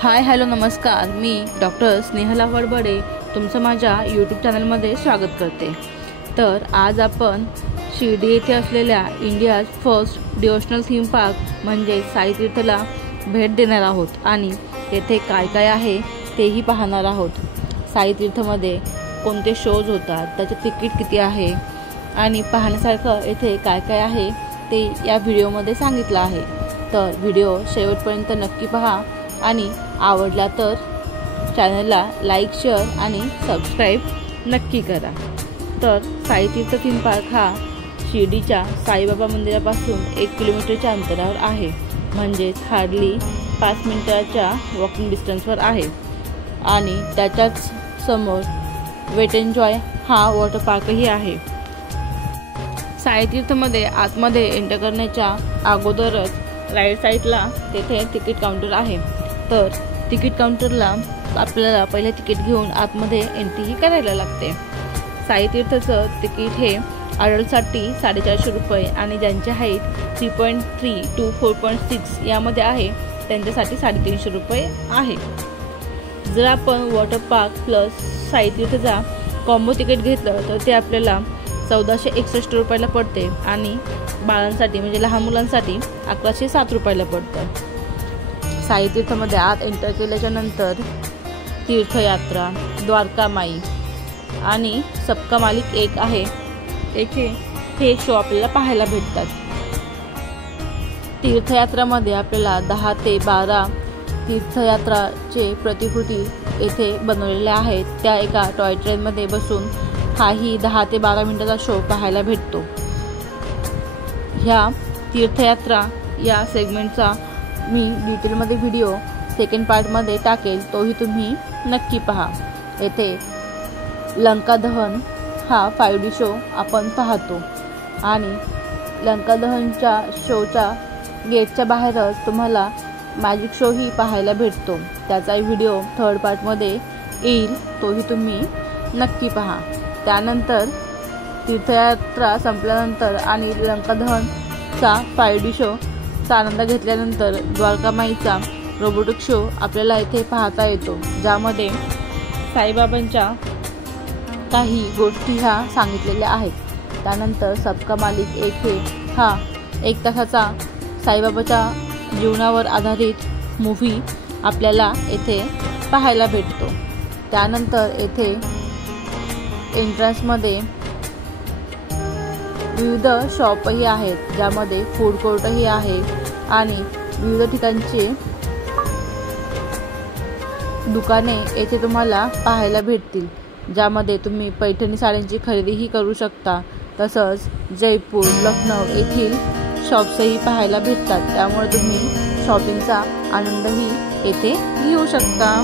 Hi hello नमस्कार, मी doctor Snehala वडबडे तुमचं माझ्या यूट्यूब चॅनलमध्ये स्वागत करते। तर आज आपण शिर्डी येथे असलेल्या India's first devotional theme park म्हणजे साई तीर्थला भेट देणार आहोत आणि तेथे काय काय आहे तेही पाहणार आहोत। साई तीर्थमध्ये कोणते शोज होतात, त्याचे तिकीट किती आहे आणि पाहण्यासारखं येथे काय काय आहे ते या व्हिडिओमध्ये सांगितलं आहे। तर व्हिडिओ शेवटपर्यंत नक्की पहा आणि आवडला तर चॅनलला लाईक, शेअर आणि सबस्क्राईब नक्की करा। तर साई तीर्थ थीम पार्क हा शिर्डीच्या साईबाबा मंदिरापासून 1 किलोमीटरच्या अंतरावर आहे, म्हणजेच हार्डली 5 मिनिटाच्या वॉकिंग डिस्टन्सवर आहे। आणि त्याच्याच समोर वेट एन्जॉय हा वॉटर पार्कही आहे। साई तीर्थमध्ये आतमध्ये एंटर करण्याच्या अगोदरच राईट साईडला तेथे तिकीट काउंटर आहे। तर तिकीट काउंटरला आपल्याला पहिले तिकीट घेऊन आतमध्ये एंट्रीही करायला लागते। साई तीर्थचं तिकीट हे अडल्टसाठी 450 रुपये आणि ज्यांची हाईट 3.3 to 4.6 यामध्ये आहे त्यांच्यासाठी 350 रुपये आहे। जर आपण वॉटर पार्क प्लस साई तीर्थचा कॉम्बो तिकीट घेतलं तर ते आपल्याला 1461 रुपयाला पडते आणि बाळांसाठी म्हणजे लहान मुलांसाठी 1107 रुपयाला पडतं। साई तीर्थमध्ये आत एंटर केल्याच्या नंतर तीर्थयात्रा, द्वारकामाई आणि सबका मालिक एक आहे, येथे हे शो आपल्याला पाहायला भेटतात। तीर्थयात्रामध्ये आपल्याला 10 ते 12 तीर्थयात्राचे प्रतिकृती येथे बनवलेल्या आहेत। त्या एका टॉय ट्रेनमध्ये बसून हाही 10 ते 12 मिनिटाचा शो पाहायला भेटतो। ह्या तीर्थयात्रा या सेगमेंटचा मी डिटेलमध्ये व्हिडिओ सेकंड पार्टमध्ये टाकेल, तोही तुम्ही नक्की पहा। येथे लंका दहन हा 5D शो आपण पाहतो आणि लंका दहनच्या शोच्या गेटच्या बाहेरच तुम्हाला मॅजिक शोही पाहायला भेटतो। त्याचा व्हिडिओ थर्ड पार्टमध्ये येईल, तोही तुम्ही नक्की पहा। त्यानंतर तीर्थयात्रा संपल्यानंतर आणि लंका दहनचा 5D शोचा आनंद घेतल्यानंतर द्वारकामाईचा रोबोटिक शो आपल्याला इथे पाहता येतो, ज्यामध्ये साईबाबांच्या काही गोष्टी ह्या सांगितलेल्या आहेत। त्यानंतर सबका मालिक एक हा 1 तासाचा साईबाबाच्या जीवनावर आधारित मूव्ही आपल्याला येथे पाहायला भेटतो। त्यानंतर येथे एंट्रन्समध्ये विविध शॉपही आहेत, ज्यामध्ये फूड कोर्टही आहे आणि विविध ठिकाणचे दुकाने येथे तुम्हाला पाहायला भेटतील, ज्यामध्ये तुम्ही पैठणी साड्यांची खरेदीही करू शकता। तसंच जयपूर, लखनौ येथील शॉप्सही पाहायला भेटतात, त्यामुळे तुम्ही शॉपिंगचा आनंदही येथे घेऊ शकता।